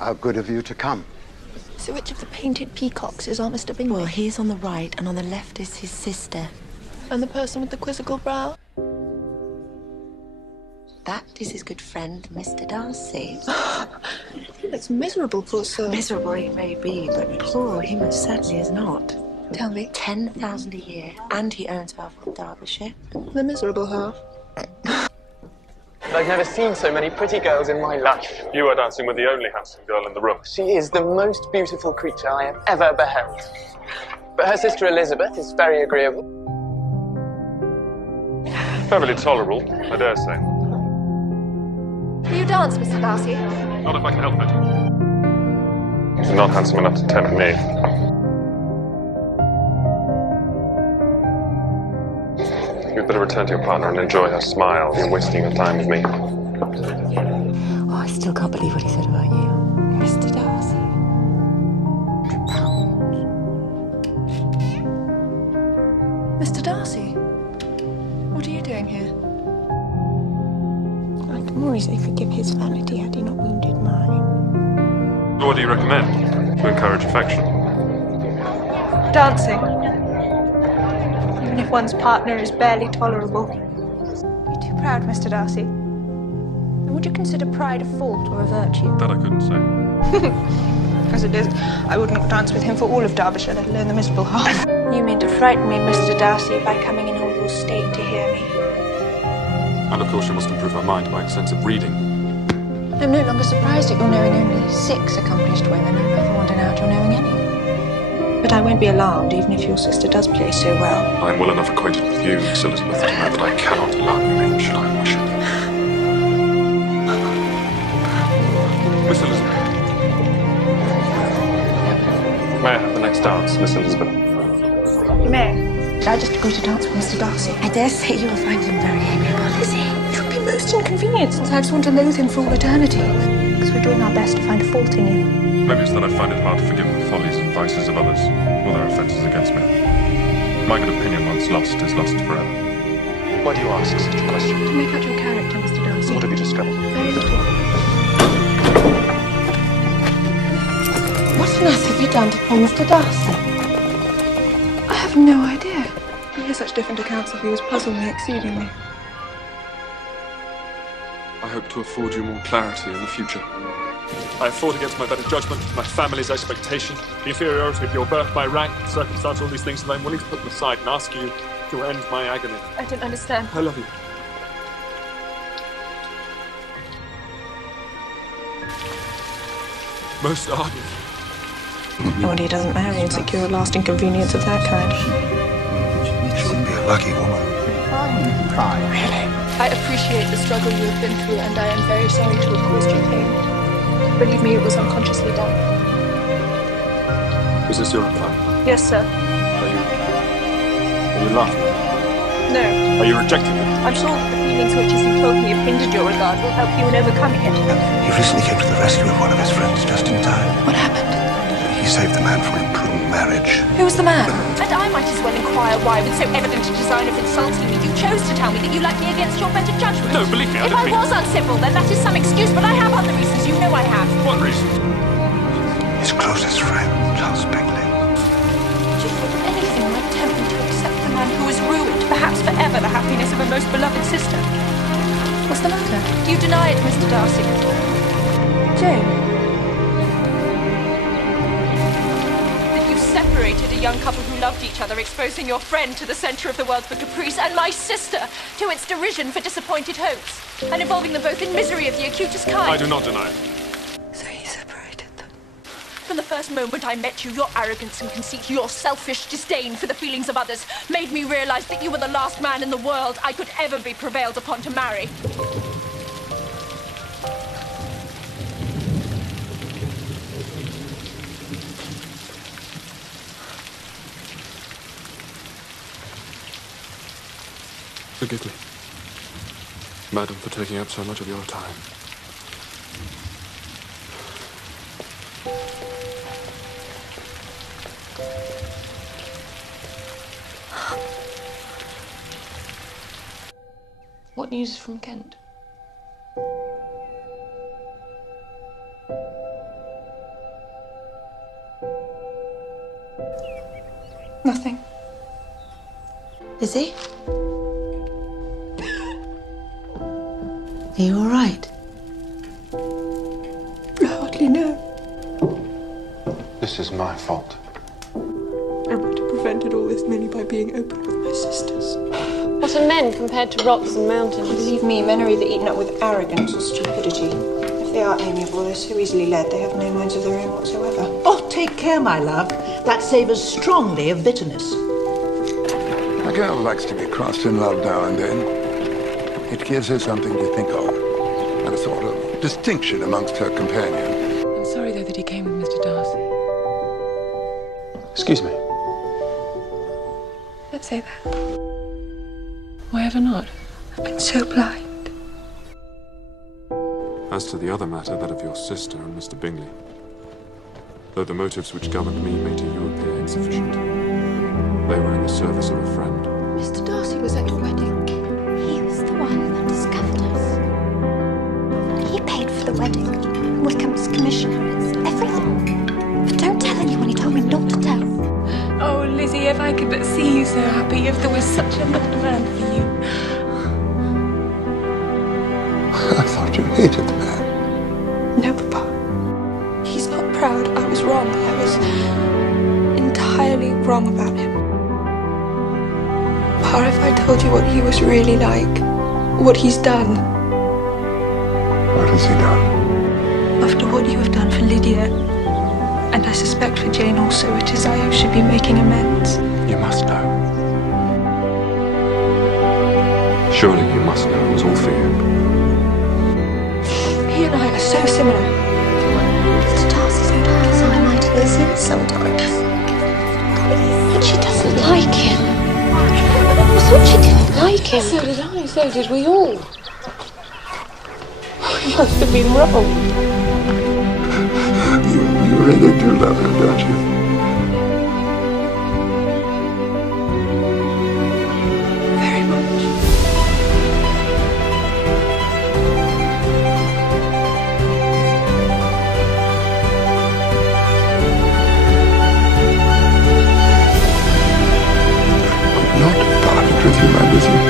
How good of you to come. So which of the painted peacocks is our Mr. Bingley? Well, he's on the right, and on the left is his sister. And the person with the quizzical brow? That is his good friend, Mr. Darcy. He looks miserable, poor soul. Miserable he may be, but poor he most certainly is not. Tell me. 10,000 a year, and he owns half of Derbyshire. The miserable half. I've never seen so many pretty girls in my life. You are dancing with the only handsome girl in the room. She is the most beautiful creature I have ever beheld. But her sister Elizabeth is very agreeable. Perfectly tolerable, I dare say. Will you dance, Mr. Darcy? Not if I can help it. She's not handsome enough to tempt me. You'd better return to your partner and enjoy her smile. You're wasting your time with me. Oh, I still can't believe what he said about you. Mr. Darcy. Mr. Darcy? What are you doing here? I can more easily forgive his vanity had he not wounded mine. What do you recommend to encourage affection? Dancing. Even if one's partner is barely tolerable. You're too proud, Mr. Darcy. And would you consider pride a fault or a virtue? That I couldn't say. As it is, I wouldn't dance with him for all of Derbyshire, let alone the miserable half. You mean to frighten me, Mr. Darcy, by coming in all your state to hear me? And of course you must improve her mind by extensive reading. I'm no longer surprised at your knowing only 6 accomplished women. I rather wonder now at your knowing any. But I won't be alarmed, even if your sister does play so well. I am well enough acquainted with you, Miss Elizabeth, to know that I cannot allow you in should I wish it. Miss Elizabeth. May I have the next dance, Miss Elizabeth? You may. I just agreed to dance with Mr. Darcy. I dare say you'll find him very amiable, is he? It would be most inconvenient, since I just want to loathe him for all eternity. Because we're doing our best to find a fault in you. Maybe it's that I find it hard to forgive the follies and vices of others, or their offences against me. My good opinion, once lost, is lost forever. Why do you ask such a question? To make out your character, Mr. Darcy. What have you discovered? Very little. What on earth have you done to poor Mr. Darcy? I have no idea. To hear such different accounts of you has puzzled me exceedingly. I hope to afford you more clarity in the future. I have fought against my better judgment, my family's expectation, the inferiority of your birth, my rank, circumstance, all these things that I'm willing to put them aside and ask you to end my agony. I don't understand. I love you. Most ardent. I wonder he doesn't marry and secure a lasting convenience of that kind. She would be a lucky woman. Pride. Really? I appreciate the struggle you have been through, and I am very sorry to have caused you pain. Believe me, it was unconsciously done. Is this your reply? Yes, sir. Are you laughing? No. Are you rejecting me? I'm sure that the feelings which, as you told me, have hindered your regard will help you in overcoming it. He recently came to the rescue of one of his friends just in time. What happened? He saved the man from imprudent marriage. Who was the man? And I might as well inquire why, with so evident a design of insulting me, you chose to tell me that you liked me against your better judgment. No, believe me, I If didn't I mean... was uncivil, then that is some excuse, but I have other reasons. You know I have. What reason? His closest friend, Charles Bingley. Do you think anything might tempt me to accept the man who has ruined, perhaps forever, the happiness of a most beloved sister? What's the matter? You deny it, Mr. Darcy. Jane? Separated a young couple who loved each other, exposing your friend to the centre of the world for caprice, and my sister to its derision for disappointed hopes, and involving them both in misery of the acutest kind. I do not deny it. So he separated them. From the first moment I met you, your arrogance and conceit, your selfish disdain for the feelings of others, made me realise that you were the last man in the world I could ever be prevailed upon to marry. Forgive me, madam, for taking up so much of your time. What news from Kent? Nothing. Lizzie? Are you all right? I hardly know. This is my fault. I might have prevented all this merely by being open with my sisters. What are men compared to rocks and mountains? Believe me, men are either eaten up with arrogance or stupidity. If they are amiable, they're so easily led, they have no minds of their own whatsoever. Oh, take care, my love. That savours strongly of bitterness. A girl likes to be crossed in love now and then. It gives her something to think of, and a sort of distinction amongst her companions. I'm sorry, though, that he came with Mr. Darcy. Excuse me. Don't say that. Why ever not? I've been so blind. As to the other matter, that of your sister and Mr. Bingley, though the motives which governed me made to you appear insufficient, they were in the service of a friend. Mr. Darcy was at your wedding. He was the one that discovered us. He paid for the wedding. Wickham's commissioner. It's everything. But don't tell anyone. He told me not to tell. Oh, Lizzie, if I could but see you so happy, if there was such a loved man for you. I thought you hated the man. No, Papa. He's not proud. I was wrong. I was entirely wrong about him. Pa, if I told you what he was really like, what he's done. What has he done? After what you have done for Lydia, and I suspect for Jane also, it is I who should be making amends. You must know. Surely you must know it was all for you. He and I are so similar. Mr. Darcy's not half as I might have seen sometimes. But she doesn't like him. I thought she didn't like him. So did I, so did we all. I must have been wrong. You really do love him, don't you? Very much. I could not have parted with you, my Lizzie.